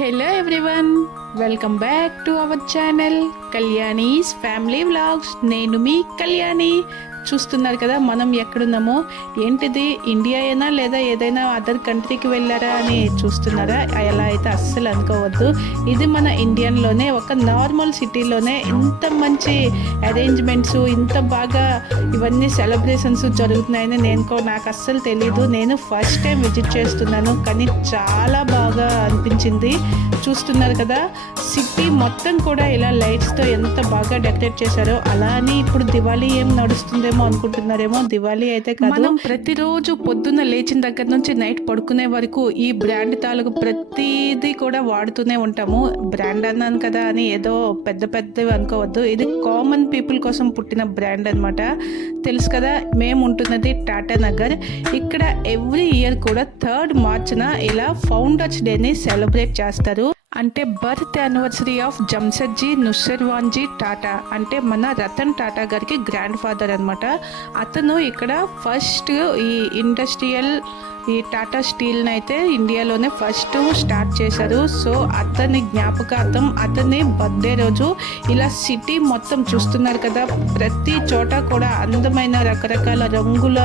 Hello everyone, welcome back to our channel Kalyani's family vlogs. నేను మీ కళ్యాణి. చూస్తున్నారు కదా మనం ఎక్కడున్నామో. ఏంటిది ఇండియా అయినా లేదా ఏదైనా అదర్ కంట్రీకి వెళ్ళారా అని చూస్తున్నారా? అలా అయితే అస్సలు అనుకోవద్దు. ఇది మన ఇండియన్లోనే ఒక నార్మల్ సిటీలోనే ఇంత మంచి అరేంజ్మెంట్స్, ఇంత బాగా ఇవన్నీ సెలబ్రేషన్స్ జరుగుతున్నాయని నాకు అస్సలు తెలీదు. నేను ఫస్ట్ టైం విజిట్ చేస్తున్నాను, కానీ చాలా బాగా అనిపించింది. చూస్తున్నారు కదా, సిటీ మొత్తం కూడా ఇలా లైట్స్తో ఎంత బాగా డెకరేట్ చేశారో. అలా అని ఇప్పుడు దివాళీ ఏం నడుస్తుందేమో అనుకుంటున్నారేమో. దివాళీ అయితే కాదు. మనం ప్రతిరోజు పొద్దున్న లేచిన దగ్గర నుంచి నైట్ పడుకునే వరకు ఈ బ్రాండ్ తాలూకు ప్రతిదీ కూడా వాడుతూనే ఉంటాము. బ్రాండ్ అన్నాను కదా అని ఏదో పెద్ద పెద్దవి అనుకోవద్దు. ఇది కామన్ పీపుల్ కోసం పుట్టిన బ్రాండ్ అనమాట. తెలుసు కదా, మేము ఉంటున్నది టాటా నగర్. ఇక్కడ ఎవ్రీ ఇయర్ కూడా 3rd మార్చ్న ఇలా ఫౌండర్స్ డేని సెలబ్రేట్ చేస్తారు. అంటే birth anniversary of Jamsetji Nusserwanji Tata, అంటే మన రతన్ టాటా గారికి గ్రాండ్ ఫాదర్ అనమాట. అతను ఇక్కడ ఫస్ట్ ఈ ఇండస్ట్రియల్ ఈ టాటా స్టీల్ని అయితే ఇండియాలోనే ఫస్ట్ స్టార్ట్ చేశారు. సో అతని జ్ఞాపకార్థం అతని బర్త్డే రోజు ఇలా సిటీ మొత్తం చూస్తున్నారు కదా, ప్రతి చోట కూడా అందమైన రకరకాల రంగుల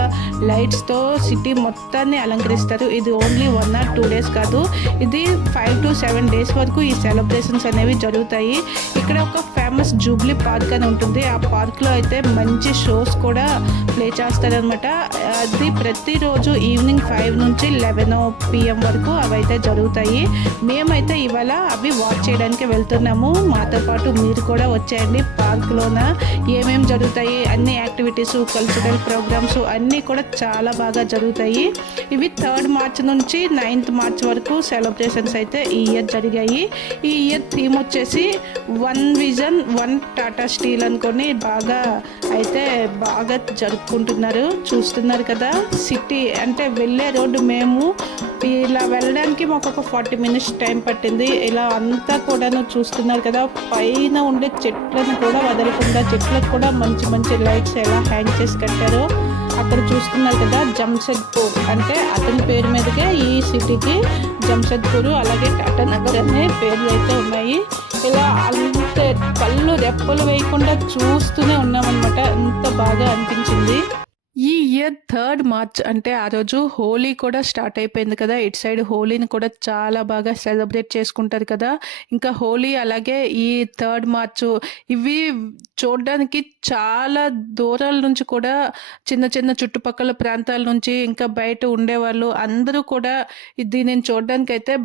లైట్స్తో సిటీ మొత్తాన్ని అలంకరిస్తారు. ఇది ఓన్లీ 1 or 2 days కాదు, ఇది 5 to 7 days వరకు ఈ సెలబ్రేషన్స్ అనేవి జరుగుతాయి. ఇక్కడ ఒక ఫేమస్ జూబ్లీ పార్క్ అని ఉంటుంది. ఆ పార్క్లో అయితే మంచి షోస్ కూడా ప్లే చేస్తారనమాట. అది ప్రతిరోజు ఈవినింగ్ 5 నుంచి 11 PM వరకు అవైతే జరుగుతాయి. మేమైతే ఇవాళ అవి వాచ్ చేయడానికి వెళ్తున్నాము. మాతో పాటు మీరు కూడా వచ్చేయండి. పార్క్లోన ఏమేమి జరుగుతాయి, అన్ని యాక్టివిటీస్, కల్చరల్ ప్రోగ్రామ్స్ అన్నీ కూడా చాలా బాగా జరుగుతాయి. ఇవి 3rd మార్చ్ నుంచి 9th మార్చ్ వరకు సెలబ్రేషన్స్ అయితే ఈ ఇయర్ జరిగాయి. ఈ ఇయర్ థీమ్ వచ్చేసి 1 విజన్ 1 టాటా స్టీల్ అనుకొని బాగా జరుపుకుంటున్నారు. చూస్తున్నారు కదా, సిటీ అంటే వెళ్ళే రోడ్డు మేము ఇలా వెళ్ళడానికి మాకు ఒక 40 minutes టైం పట్టింది. ఇలా అంతా కూడాను చూస్తున్నారు కదా, పైన ఉండే చెట్లను కూడా వదలకుండా చెట్లకు కూడా మంచి మంచి లైట్స్ ఎలా హ్యాంగ్ చేసి కట్టారో అక్కడ చూస్తున్నారు కదా. జంషెడ్పూర్ అంటే అతని పేరు మీదుగా ఈ సిటీకి జంషెడ్పూర్, అలాగే టాటా నగర్ అనే పేర్లు అయితే ఉన్నాయి. ఇలా అంతే కళ్ళు రెప్పలు వేయకుండా చూస్తూనే ఉన్నామన్నమాట. ఎంత బాగా అనిపించింది. ఈ ఇయర్ 3rd మార్చ్ అంటే ఆ రోజు హోలీ కూడా స్టార్ట్ అయిపోయింది కదా. ఇటు సైడ్ హోలీని కూడా చాలా బాగా సెలబ్రేట్ చేసుకుంటారు కదా. ఇంకా హోలీ అలాగే ఈ 3rd మార్చ్ ఇవి చూడడానికి చాలా దూరాల నుంచి కూడా చిన్న చిన్న చుట్టుపక్కల ప్రాంతాల నుంచి ఇంకా బయట ఉండేవాళ్ళు అందరూ కూడా దీనిని చూడడానికి అయితే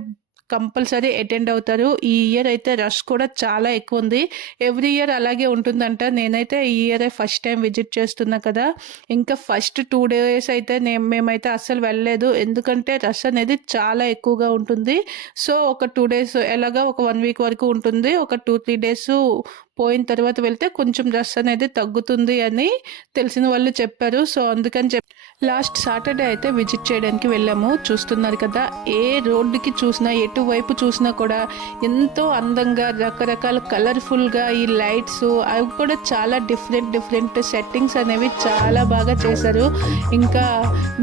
కంపల్సరీ అటెండ్ అవుతారు. ఈ ఇయర్ అయితే రష్ కూడా చాలా ఎక్కువ ఉంది. ఎవ్రీ ఇయర్ అలాగే ఉంటుందంట. నేనైతే ఈ ఇయర్ ఫస్ట్ టైం విజిట్ చేస్తున్నా కదా. ఇంకా ఫస్ట్ 2 days అయితే మేమైతే అస్సలు వెళ్ళలేదు, ఎందుకంటే రష్ అనేది చాలా ఎక్కువగా ఉంటుంది. సో ఒక 2 days ఎలాగా ఒక 1 week వరకు ఉంటుంది. ఒక 2-3 days పోయిన తర్వాత వెళ్తే కొంచెం రష్ అనేది తగ్గుతుంది అని తెలిసిన వాళ్ళు చెప్పారు. సో అందుకని లాస్ట్ సాటర్డే అయితే విజిట్ చేయడానికి వెళ్ళాము. చూస్తున్నారు కదా, ఏ రోడ్డుకి చూసినా ఎటువైపు చూసినా కూడా ఎంతో అందంగా రకరకాల కలర్ఫుల్గా ఈ లైట్స్ అవి కూడా చాలా డిఫరెంట్ సెట్టింగ్స్ అనేవి చాలా బాగా చేశారు. ఇంకా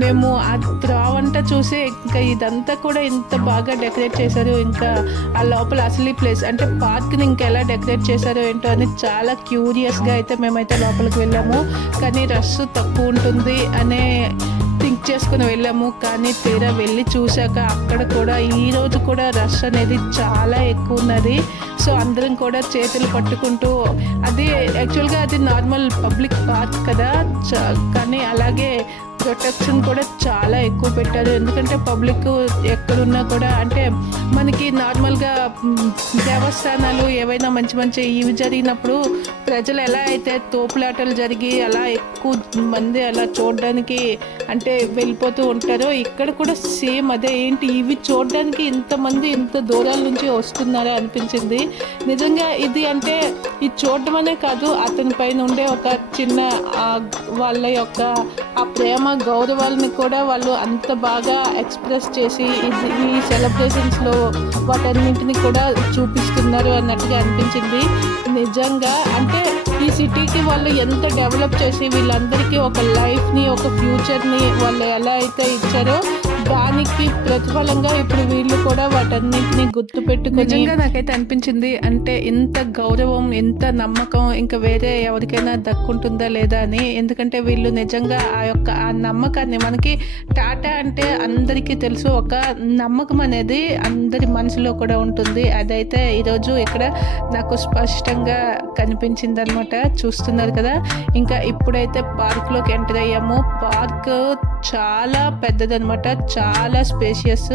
మేము ఆ త్రావంట చూసి ఇంకా ఇదంతా కూడా ఇంత బాగా డెకరేట్ చేశారు. ఇంకా ఆ లోపల అసలు ప్లేస్ అంటే పార్క్ని ఇంకా ఎలా డెకరేట్ చేశారో ఏంటో అని చాలా క్యూరియస్గా అయితే మేమైతే లోపలికి వెళ్ళాము. కానీ రష్ తక్కువ ఉంటుంది అనే థింక్ చేసుకుని వెళ్ళాము. కానీ తీరా వెళ్ళి చూశాక అక్కడ కూడా ఈరోజు కూడా రష్ అనేది చాలా ఎక్కువ ఉన్నది. సో అందరం కూడా చేతులు పట్టుకుంటూ, అది యాక్చువల్గా అది నార్మల్ పబ్లిక్ పార్క్ కదా, కానీ అలాగే ప్రొటెక్షన్ కూడా చాలా ఎక్కువ పెట్టారు. ఎందుకంటే పబ్లిక్ ఎక్కడున్నా కూడా అంటే మనకి నార్మల్గా దేవస్థానాలు ఏవైనా మంచి మంచి ఇవి జరిగినప్పుడు ప్రజలు ఎలా అయితే తోపులాటలు జరిగి అలా ఎక్కువ మంది అలా చూడడానికి అంటే వెళ్ళిపోతూ ఉంటారో, ఇక్కడ కూడా సేమ్ అదే. ఏంటి ఇవి చూడడానికి ఇంతమంది ఇంత దూరాల నుంచి వస్తున్నారా అనిపించింది. నిజంగా ఇది అంటే ఇది చూడడం అనే కాదు, అతని పైన ఉండే ఒక చిన్న వాళ్ళ యొక్క ఆ ప్రేమ గౌరవాలని కూడా వాళ్ళు అంత బాగా ఎక్స్ప్రెస్ చేసి ఈ సెలబ్రేషన్స్లో వాటన్నింటిని కూడా చూపిస్తున్నారు అన్నట్టుగా అనిపించింది. నిజంగా అంటే ఈ సిటీకి వాళ్ళు ఎంత డెవలప్ చేసి వీళ్ళందరికీ ఒక లైఫ్ని, ఒక ఫ్యూచర్ని వాళ్ళు ఎలా అయితే ఇచ్చారో దానికి ప్రతిఫలంగా ఇప్పుడు వీళ్ళు కూడా వాటన్నిటిని గుర్తు పెట్టుకుని నిజంగా నాకైతే అనిపించింది, అంటే ఇంత గౌరవం, ఇంత నమ్మకం ఇంకా వేరే ఎవరికైనా దక్కుంటుందా లేదా అని. ఎందుకంటే వీళ్ళు నిజంగా ఆ నమ్మకాన్ని, మనకి టాటా అంటే అందరికీ తెలుసు, ఒక నమ్మకం అనేది అందరి మనసులో కూడా ఉంటుంది. అదైతే ఈరోజు ఇక్కడ నాకు స్పష్టంగా కనిపించింది అనమాట. చూస్తున్నారు కదా, ఇంకా ఇప్పుడైతే పార్క్లోకి ఎంటర్ అయ్యాము. పార్క్ చాలా పెద్దదనమాట, చాలా స్పేషియస్.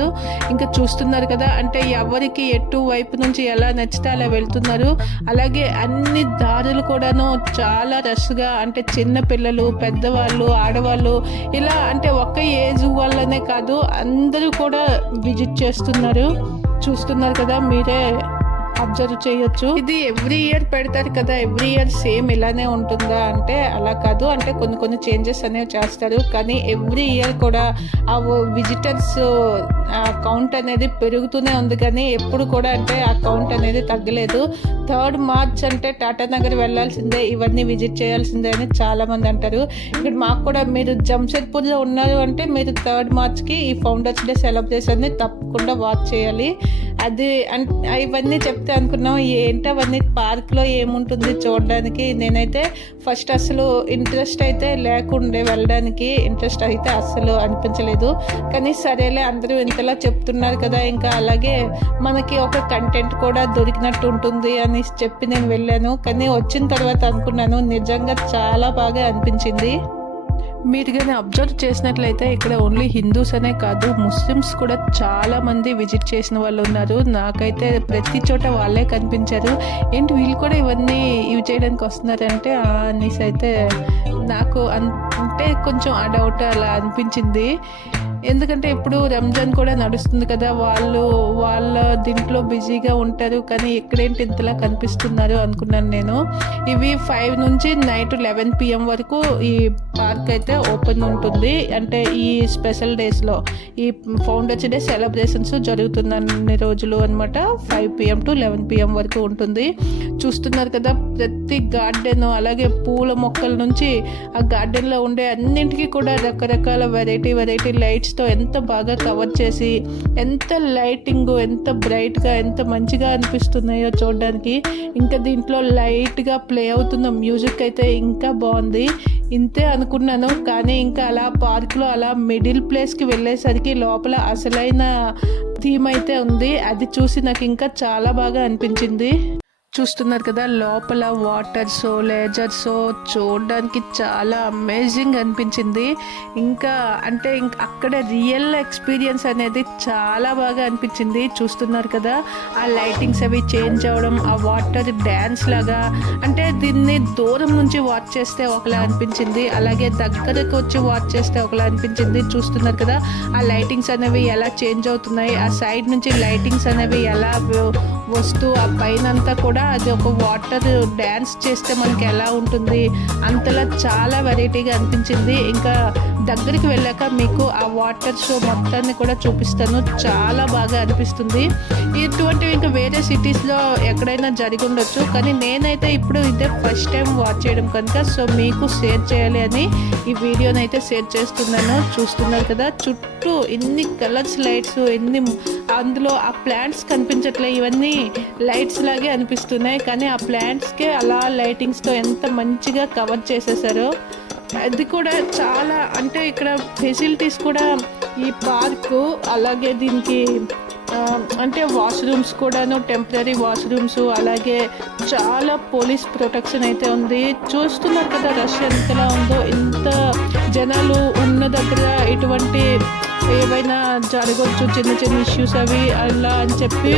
ఇంకా చూస్తున్నారు కదా, అంటే ఎవరికి ఎటు వైపు నుంచి ఎలా నచ్చితే అలా వెళ్తున్నారు. అలాగే అన్ని దారులు కూడాను చాలా రష్గా, అంటే చిన్న పిల్లలు, పెద్దవాళ్ళు, ఆడవాళ్ళు, ఇలా అంటే ఒక్క ఏజ్ వాళ్ళనే కాదు, అందరూ కూడా విజిట్ చేస్తున్నారు. చూస్తున్నారు కదా, మీరే అబ్జర్వ్ చేయొచ్చు. ఇది ఎవ్రీ ఇయర్ పెడతారు కదా, ఎవ్రీ ఇయర్ సేమ్ ఇలానే ఉంటుందా అంటే అలా కాదు, అంటే కొన్ని చేంజెస్ అనేవి చేస్తారు. కానీ ఎవ్రీ ఇయర్ కూడా ఆ విజిటర్స్ కౌంట్ అనేది పెరుగుతూనే ఉంది, కానీ ఎప్పుడు కూడా అంటే ఆ కౌంట్ అనేది తగ్గలేదు. 3rd మార్చ్ అంటే టాటా నగర్ వెళ్ళాల్సిందే, ఇవన్నీ విజిట్ చేయాల్సిందే అని చాలామంది అంటారు. ఇక్కడ మాకు కూడా, మీరు జంషెడ్పూర్లో ఉన్నారు అంటే మీరు 3rd మార్చ్కి ఈ ఫౌండర్స్ డే సెలబ్రేషన్ని తప్పకుండా వాచ్ చేయాలి. అది ఇవన్నీ చెప్తే అనుకున్నాం ఏంటి అవన్నీ పార్క్లో ఏముంటుంది చూడడానికి. నేనైతే ఫస్ట్ అసలు ఇంట్రెస్ట్ అయితే లేకుండే, వెళ్ళడానికి ఇంట్రెస్ట్ అయితే అస్సలు అనిపించలేదు. కానీ సరేలే, అందరూ ఇంతలా చెప్తున్నారు కదా, ఇంకా అలాగే మనకి ఒక కంటెంట్ కూడా దొరికినట్టు ఉంటుంది అని చెప్పి నేను వెళ్ళాను. కానీ వచ్చిన తర్వాత అనుకున్నాను, నిజంగా చాలా బాగా అనిపించింది. మీరు కానీ అబ్జర్వ్ చేసినట్లయితే ఇక్కడ ఓన్లీ హిందూస్ అనే కాదు, ముస్లిమ్స్ కూడా చాలామంది విజిట్ చేసిన వాళ్ళు ఉన్నారు. నాకైతే ప్రతి చోట వాళ్ళే కనిపించారు. ఏంటి వీళ్ళు కూడా ఇవన్నీ ఇవి చేయడానికి వస్తున్నారంటే అనేసి అయితే నాకు అంటే కొంచెం ఆ డౌట్ అలా అనిపించింది. ఎందుకంటే ఇప్పుడు రంజాన్ కూడా నడుస్తుంది కదా, వాళ్ళ దీంట్లో బిజీగా ఉంటారు. కానీ ఎక్కడేంటి ఇంతలా కనిపిస్తున్నారు అనుకున్నాను నేను. ఇవి 5 నుంచి నైట్ 11 PM వరకు ఈ పార్క్ అయితే ఓపెన్ ఉంటుంది. అంటే ఈ స్పెషల్ డేస్లో ఈ ఫౌండర్స్ డే సెలబ్రేషన్స్ జరుగుతున్న రోజులు అనమాట. 5 PM to 11 PM వరకు ఉంటుంది. చూస్తున్నారు కదా, ప్రతి గార్డెన్, అలాగే పూల మొక్కల నుంచి ఆ గార్డెన్లో ఉండే అన్నింటికి కూడా రకరకాల వెరైటీ లైట్స్తో ఎంత బాగా కవర్ చేసి, ఎంత లైటింగ్, ఎంత బ్రైట్గా, ఎంత మంచిగా అనిపిస్తున్నాయో చూడడానికి. ఇంకా దీంట్లో లైట్గా ప్లే అవుతున్న మ్యూజిక్ అయితే ఇంకా బాగుంది. ఇంతే అనుకున్నాను, కానీ ఇంకా అలా పార్క్లో అలా మిడిల్ ప్లేస్కి వెళ్ళేసరికి లోపల అసలైన థీమ్ అయితే ఉంది. అది చూసి నాకు ఇంకా చాలా బాగా అనిపించింది. చూస్తున్నారు కదా, లోపల వాటర్ షో, లేజర్ షో చూడడానికి చాలా అమేజింగ్ అనిపించింది. ఇంకా అంటే అక్కడ రియల్ ఎక్స్పీరియన్స్ అనేది చాలా బాగా అనిపించింది. చూస్తున్నారు కదా, ఆ లైటింగ్స్ అవి చేంజ్ అవ్వడం, ఆ వాటర్ డ్యాన్స్ లాగా, అంటే దీన్ని దూరం నుంచి వాచ్ చేస్తే ఒకలా అనిపించింది, అలాగే దగ్గరకు వచ్చి వాచ్ చేస్తే ఒకలా అనిపించింది. చూస్తున్నారు కదా, ఆ లైటింగ్స్ అనేవి ఎలా చేంజ్ అవుతున్నాయి, ఆ సైడ్ నుంచి లైటింగ్స్ అనేవి ఎలా వస్తూ ఆ పైన అంతా కూడా అది ఒక వాటర్ డ్యాన్స్ చేస్తే మనకి ఎలా ఉంటుంది, అంతలా చాలా వెరైటీగా అనిపించింది. ఇంకా దగ్గరికి వెళ్ళాక మీకు ఆ వాటర్ షో మొత్తాన్ని కూడా చూపిస్తాను, చాలా బాగా అనిపిస్తుంది. ఇటువంటివి ఇంకా వేరే సిటీస్లో ఎక్కడైనా జరిగి ఉండొచ్చు, కానీ నేనైతే ఇప్పుడు ఇదే ఫస్ట్ టైం వాచ్ చేయడం కనుక సో మీకు షేర్ చేయాలి అని ఈ వీడియోని అయితే షేర్ చేస్తున్నాను. చూస్తున్నారు కదా, చుట్టూ ఎన్ని కలర్స్ లైట్స్, అందులో ఆ ప్లాంట్స్ కనిపించట్లే, ఇవన్నీ లైట్స్ లాగే అనిపిస్తున్నాయి, కానీ ఆ ప్లాంట్స్కే అలా లైటింగ్స్తో ఎంత మంచిగా కవర్ చేసేసారో. అది కూడా చాలా, అంటే ఇక్కడ ఫెసిలిటీస్ కూడా ఈ పార్కు, అలాగే దీనికి అంటే వాష్రూమ్స్ కూడాను, టెంపరీ వాష్రూమ్స్, అలాగే చాలా పోలీస్ ప్రొటెక్షన్ అయితే ఉంది. చూస్తున్నారు కదా రష్ ఎంతలా ఉందో, ఇంత జనాలు ఉన్న దగ్గర ఇటువంటి ఏవైనా జరగవచ్చు, చిన్న ఇష్యూస్ అవి అలా అని చెప్పి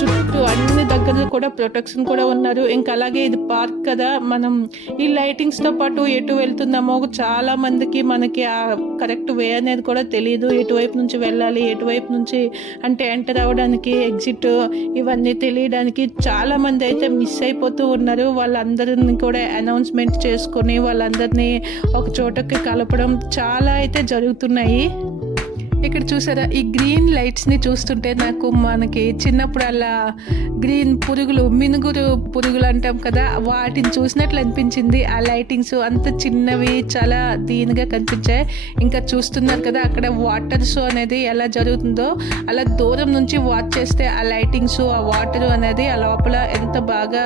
చుట్టూ అన్ని దగ్గర కూడా ప్రొటెక్షన్ కూడా ఉన్నారు. ఇంకా అలాగే ఇది పార్క్ కదా, మనం ఈ లైటింగ్స్తో పాటు ఎటు వెళ్తున్నామో చాలా మందికి మనకి ఆ కరెక్ట్ వే అనేది కూడా తెలియదు. ఎటువైపు నుంచి వెళ్ళాలి, ఎటువైపు నుంచి అంటే ఎంటర్ అవ్వడానికి, ఎగ్జిట్, ఇవన్నీ తెలియడానికి చాలా మంది అయితే మిస్ అయిపోతూ ఉన్నారు. వాళ్ళందరినీ కూడా అనౌన్స్మెంట్ చేసుకొని వాళ్ళందరినీ ఒక చోటకి కలపడం చాలా అయితే జరుగుతున్నాయి. ఇక్కడ చూసారా ఈ గ్రీన్ లైట్స్ని చూస్తుంటే నాకు మనకి చిన్నప్పుడు అలా గ్రీన్ పురుగులు మినుగురు పురుగులు అంటాం కదా, వాటిని చూసినట్లు అనిపించింది. ఆ లైటింగ్స్ అంత చిన్నవి చాలా దీనిగా కనిపించాయి. ఇంకా చూస్తున్నారు కదా అక్కడ వాటర్ షో అనేది ఎలా జరుగుతుందో, అలా దూరం నుంచి వాచ్ చేస్తే ఆ లైటింగ్స్ ఆ వాటర్ అనేది ఆ లోపల ఎంత బాగా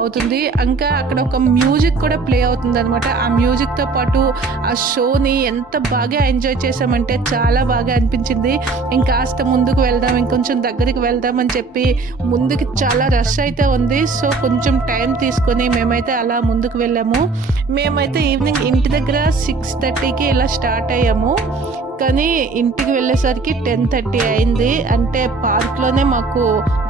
అవుతుంది. ఇంకా అక్కడ ఒక మ్యూజిక్ కూడా ప్లే అవుతుంది అనమాట. ఆ మ్యూజిక్తో పాటు ఆ షోని ఎంత బాగా ఎంజాయ్ చేసామంటే చాలా బాగా అనిపించింది. ఇంకాస్త ముందుకు వెళ్దాం, ఇంకొంచెం దగ్గరికి వెళ్దాం అని చెప్పి ముందుకి చాలా రష్ అయితే ఉంది. సో కొంచెం టైం తీసుకొని మేమైతే అలా ముందుకు వెళ్ళాము. మేమైతే ఈవినింగ్ ఇంటి దగ్గర 6:30కి ఇలా స్టార్ట్ అయ్యాము. కానీ ఇంటికి వెళ్ళేసరికి 10:30 అయింది. అంటే పార్క్లోనే మాకు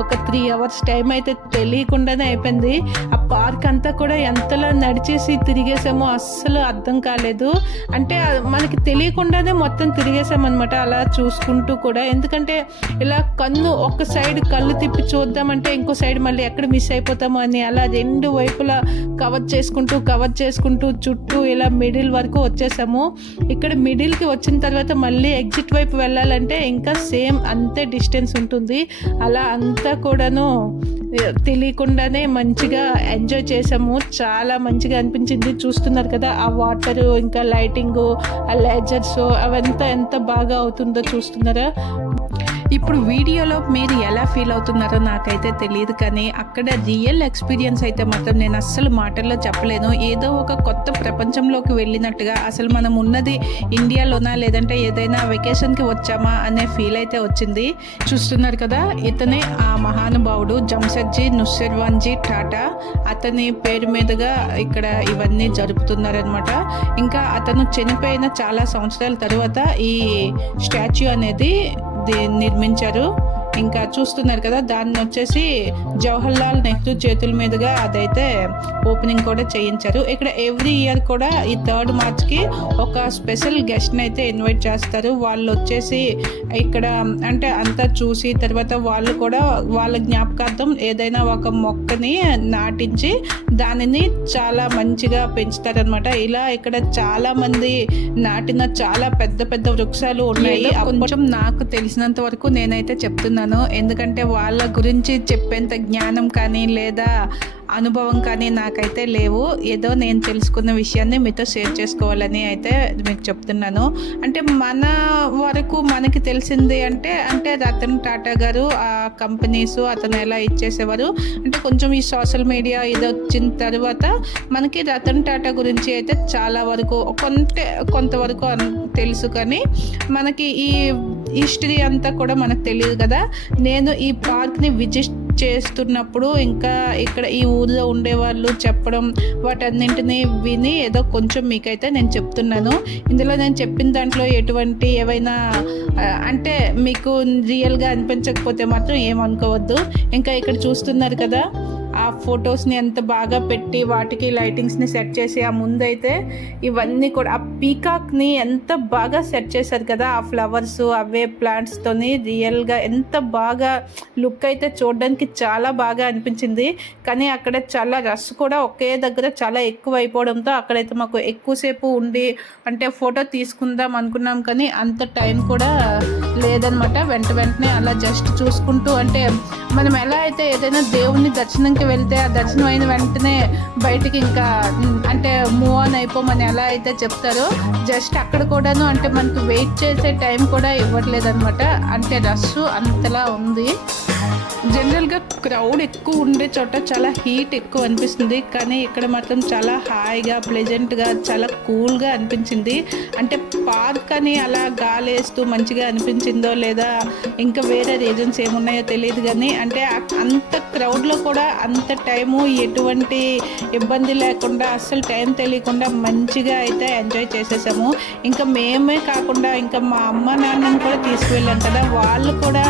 ఒక 3 hours టైం అయితే తెలియకుండానే అయిపోయింది. ఆ పార్క్ అంతా కూడా ఎంతలా నడిచేసి తిరిగేసామో అస్సలు అర్థం కాలేదు. అంటే మనకి తెలియకుండానే మొత్తం తిరిగేసామన్నమాట అలా చూసుకుంటూ కూడా. ఎందుకంటే ఇలా ఒక సైడ్ కళ్ళు తిప్పి చూద్దామంటే ఇంకో సైడ్ మళ్ళీ ఎక్కడ మిస్ అయిపోతామో అని అలా 2 వైపులా కవర్ చేసుకుంటూ చుట్టూ ఇలా మిడిల్ వరకు వచ్చేసాము. ఇక్కడ మిడిల్కి వచ్చిన తర్వాత మళ్ళీ ఎగ్జిట్ వైపు వెళ్ళాలంటే ఇంకా సేమ్ అంతే డిస్టెన్స్ ఉంటుంది. అలా అంతా కూడాను తెలియకుండానే మంచిగా ఎంజాయ్ చేసాము. చాలా మంచిగా అనిపించింది. చూస్తున్నారు కదా ఆ వాటరు, ఇంకా లైటింగు, ఆ లేజర్స్ అవంతా ఎంత బాగా అవుతుందో చూస్తున్నారా. ఇప్పుడు వీడియోలో మీరు ఎలా ఫీల్ అవుతున్నారో నాకైతే తెలియదు, కానీ అక్కడ రియల్ ఎక్స్పీరియన్స్ అయితే మాత్రం నేను అస్సలు మాటల్లో చెప్పలేను. ఏదో ఒక కొత్త ప్రపంచంలోకి వెళ్ళినట్టుగా, అసలు మనం ఉన్నది ఇండియాలోనా లేదంటే ఏదైనా వెకేషన్కి వచ్చామా అనే ఫీల్ అయితే వచ్చింది. చూస్తున్నారు కదా ఇతనే ఆ మహానుభావుడు జంషెడ్జీ నుస్సెర్వాన్జీ టాటా. అతని పేరు మీదుగా ఇక్కడ ఇవన్నీ జరుపుతున్నారనమాట. ఇంకా అతను చనిపోయిన చాలా సంవత్సరాల తర్వాత ఈ స్టాచ్యూ అనేది నిర్మించారు. ఇంకా చూస్తున్నారు కదా దాన్ని వచ్చేసి జవహర్లాల్ నెహ్రూ చేతుల మీదుగా అదైతే ఓపెనింగ్ కూడా చేయించారు. ఇక్కడ ఎవ్రీ ఇయర్ కూడా ఈ 3rd Marchకి ఒక స్పెషల్ గెస్ట్ని అయితే ఇన్వైట్ చేస్తారు. వాళ్ళు వచ్చేసి ఇక్కడ అంటే అంతా చూసి తర్వాత వాళ్ళు కూడా వాళ్ళ జ్ఞాపకార్థం ఏదైనా ఒక మొక్కని నాటించి దానిని చాలా మంచిగా పెంచుతారనమాట. ఇలా ఇక్కడ చాలా మంది నాటిన చాలా పెద్ద పెద్ద వృక్షాలు ఉన్నాయి. కొంచెం నాకు తెలిసినంత వరకు నేనైతే చెప్తున్నాను, ఎందుకంటే వాళ్ళ గురించి చెప్పేంత జ్ఞానం కానీ లేదా అనుభవం కానీ నాకైతే లేవు. ఏదో నేను తెలుసుకున్న విషయాన్ని మీతో షేర్ చేసుకోవాలని అయితే మీకు చెప్తున్నాను. అంటే మన వరకు మనకి తెలిసింది అంటే రతన్ టాటా గారు ఆ కంపెనీస్ అతను ఎలా ఇచ్చేసేవారు అంటే కొంచెం ఈ సోషల్ మీడియా ఇది వచ్చిన తర్వాత మనకి రతన్ టాటా గురించి అయితే చాలా వరకు కొంతవరకు తెలుసు, కానీ మనకి ఈ హిస్టరీ అంతా కూడా మనకు తెలియదు కదా. నేను ఈ పార్క్ని విజిట్ చేస్తున్నప్పుడు ఇంకా ఇక్కడ ఈ ఊరిలో ఉండేవాళ్ళు చెప్పడం వాటన్నింటినీ విని ఏదో కొంచెం మీకైతే నేను చెప్తున్నాను. ఇందులో నేను చెప్పిన దాంట్లో ఎటువంటి ఏవైనా అంటే మీకు రియల్గా అనిపించకపోతే మాత్రం ఏమనుకోవద్దు. ఇంకా ఇక్కడ చూస్తున్నారు కదా ఆ ఫొటోస్ని ఎంత బాగా పెట్టి వాటికి లైటింగ్స్ని సెట్ చేసి ఆ ముందైతే ఇవన్నీ కూడా ఆ పీకాక్ని ఎంత బాగా సెట్ చేశారు కదా. ఆ ఫ్లవర్స్ అవే ప్లాంట్స్తోని రియల్గా ఎంత బాగా లుక్ అయితే చూడడానికి చాలా బాగా అనిపించింది. కానీ అక్కడ చాలా రష్ కూడా ఒకే దగ్గర చాలా ఎక్కువ అయిపోవడంతో అక్కడైతే మాకు ఎక్కువసేపు ఉండి అంటే ఫోటో తీసుకుందాం అనుకున్నాం, కానీ అంత టైం కూడా లేదనమాట. వెంటనే అలా జస్ట్ చూసుకుంటూ అంటే మనం ఎలా అయితే ఏదైనా దేవుని దర్శనంకి వెళ్తే ఆ దర్శనం అయిన వెంటనే బయటికి ఇంకా అంటే మూవ్ ఆన్ అయిపోమని ఎలా అయితే చెప్తారో జస్ట్ అక్కడ కూడాను అంటే మనకు వెయిట్ చేసే టైం కూడా ఇవ్వట్లేదన్నమాట. అంటే రష్ అంతలా ఉంది. జనరల్గా క్రౌడ్ ఎక్కువ ఉండే చోట చాలా హీట్ ఎక్కువ అనిపిస్తుంది, కానీ ఇక్కడ మాత్రం చాలా హాయిగా ప్లెజెంట్గా చాలా కూల్గా అనిపించింది. అంటే పార్క్ అని అలా గాలేస్తూ మంచిగా అనిపించిందో లేదా ఇంకా వేరే రీజన్స్ ఏమున్నాయో తెలియదు, కానీ అంటే అంత క్రౌడ్లో కూడా అంత టైము ఎటువంటి ఇబ్బంది లేకుండా అస్సలు టైం తెలియకుండా మంచిగా అయితే ఎంజాయ్ చేసేసాము. ఇంకా మేమే కాకుండా ఇంకా మా అమ్మ నాన్నని కూడా తీసుకువెళ్ళాం కదా, వాళ్ళు కూడా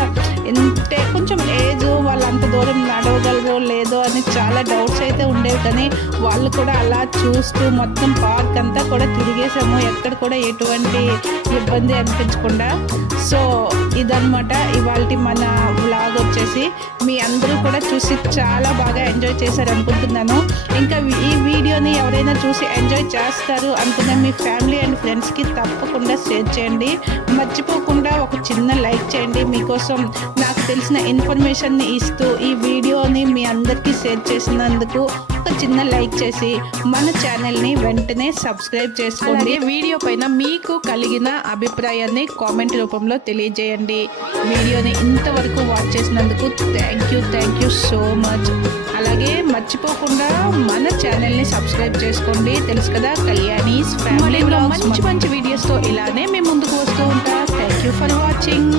అంటే కొంచెం ఏజ్ వాళ్ళు అంత దూరం నడవగలరో లేదో అని చాలా డౌట్స్ అయితే ఉండేవి, కానీ వాళ్ళు కూడా అలా చూస్తూ మొత్తం పార్క్ అంతా కూడా తిరిగేసాము, ఎక్కడ కూడా ఎటువంటి ఇబ్బంది అనిపించకుండా. సో ఇదన్నమాట ఇవాళ మన వ్లాగ్ వచ్చేసి. మీ అందరూ కూడా చూసి చాలా బాగా ఎంజాయ్ చేశారు అనుకుంటున్నాను. ఇంకా ఈ వీడియోని ఎవరైనా చూసి ఎంజాయ్ చేస్తారు అనుకున్న మీ ఫ్యామిలీ అండ్ ఫ్రెండ్స్కి తప్పకుండా షేర్ చేయండి. మర్చిపోకుండా ఒక చిన్న లైక్ చేయండి. మీకోసం నాకు తెలిసిన ఇన్ఫర్మేషన్ని ఇస్తూ ఈ వీడియోని మీ అందరికీ షేర్ చేసినందుకు ఒక చిన్న లైక్ చేసి మన ఛానల్ని వెంటనే సబ్స్క్రైబ్ చేసుకోండి. వీడియో పైన మీకు కలిగిన అభిప్రాయాన్ని కామెంట్ రూపంలో తెలియజేయండి. వీడియోని ఇంతవరకు వాచ్ చేసినందుకు థ్యాంక్ యూ సో మచ్. అలాగే మర్చిపోకుండా మన ఛానల్ని సబ్స్క్రైబ్ చేసుకోండి. తెలుసు కదా, కళ్యాణీస్ ఫ్యామిలీ బ్లాగ్స్ మంచి వీడియోస్తో ఇలానే మేము ముందుకు వస్తూ ఉంటా. Thank you for watching.